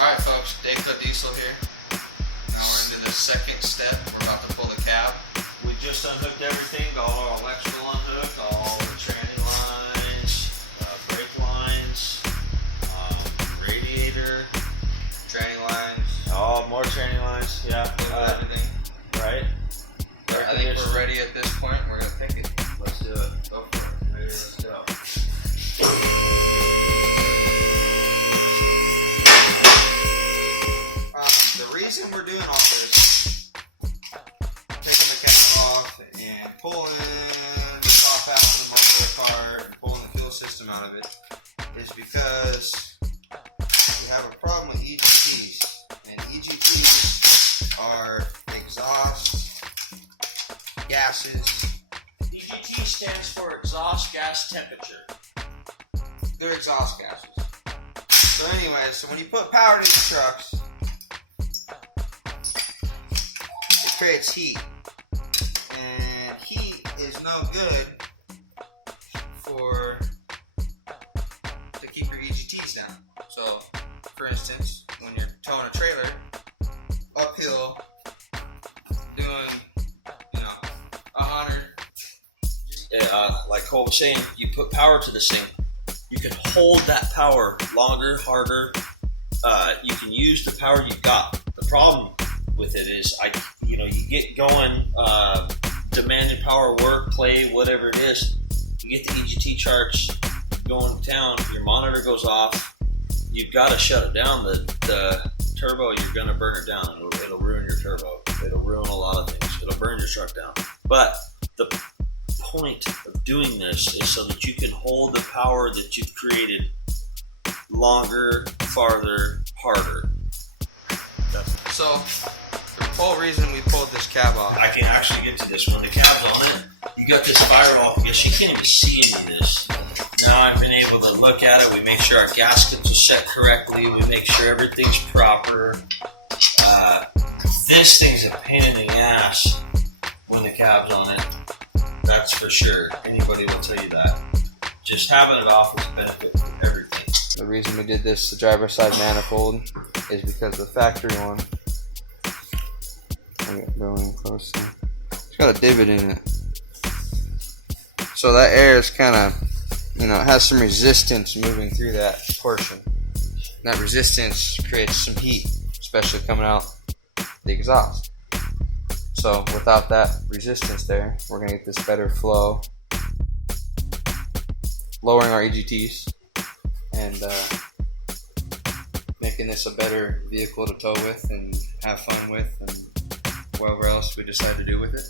Alright folks, Dayco diesel here. Now we're into the second step. We're about to pull the cab. We just unhooked everything, got all our electrical unhooked, all the tranny lines, brake lines, radiator, Tranny lines. oh, more tranny lines, yeah. Everything. Right? I think we're ready at this point. We're going to pick it. Let's do it. Go for it. Ready, let's go. The reason we're doing all this, taking the cap off and pulling the top out of the motor car and pulling the fuel system out of it, is because we have a problem with EGTs. And EGTs are exhaust gases. EGT stands for exhaust gas temperature. They're exhaust gases. So anyway, so when you put power to these trucks, it creates heat. And heat is no good to keep your EGTs down. So, for instance, when you're towing a trailer uphill, doing, 100. Like Cole was saying, you put power to this thing, you can hold that power longer, harder. You can use the power you've got. The problem with it is, you get going, demanding power, work, play, whatever it is. You get the EGT charts going to town, your monitor goes off. You've got to shut it down. The turbo, you're going to burn it down. It'll ruin your turbo. It'll ruin a lot of things. It'll burn your truck down. But the point of doing this is so that you can hold the power that you've created longer, farther, harder. So, the whole reason we pulled this cab off. I can actually get to this. When the cab's on it, you got this firewall. I guess you can't even see any of this. Now I've been able to look at it. We make sure our gaskets are set correctly. We make sure everything's proper. This thing's a pain in the ass when the cab's on it. That's for sure. Anybody will tell you that. Just having it off is a benefit for everything. The reason we did this, the driver's side manifold, is because the factory one. I'll get going closer. It's got a divot in it. So that air is kind of, it has some resistance moving through that portion. And that resistance creates some heat, especially coming out the exhaust. So without that resistance there, we're going to get this better flow, lowering our EGTs, and making this a better vehicle to tow with and have fun with, and whatever else we decide to do with it.